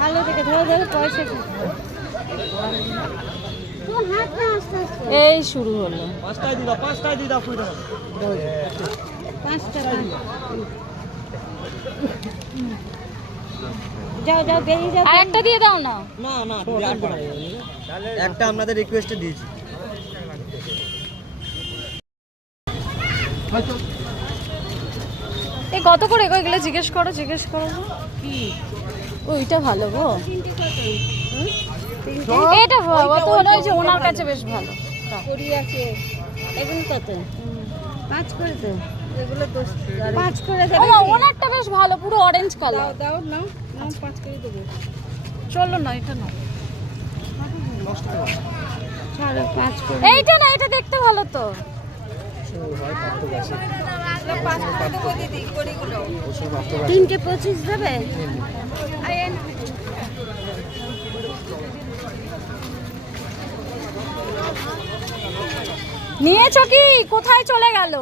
ভালো থেকে ধরো ধরো পয়সা এই শুরু হলো। পাঁচটায় দিদা ফুল দাও। পাঁচটা যাও যাও বেরিয়ে যাও। আর একটা দিয়ে দাও না। না না একটা আপনাদের রিকোয়েস্টে দিয়েছি। এই কত করে গো এগুলো জিজ্ঞেস করো কি ওইটা ভালো গো এটা ভালো তো মনে হয় যে ওনার কাছে বেশ ভালো কুড়ি আছে এগুলো কত 5 করে দাও এগুলো 5 করে দাও ওনারটা বেশ ভালো পুরো অরেঞ্জ কালার দাও নাও 5 করে দেবো চলো না এটা নাও ছাড়ো 5 করে এইটা না এটা দেখতে ভালো তো তিনটে 25 দেবে নিয়েছো কি কোথায় চলে গেল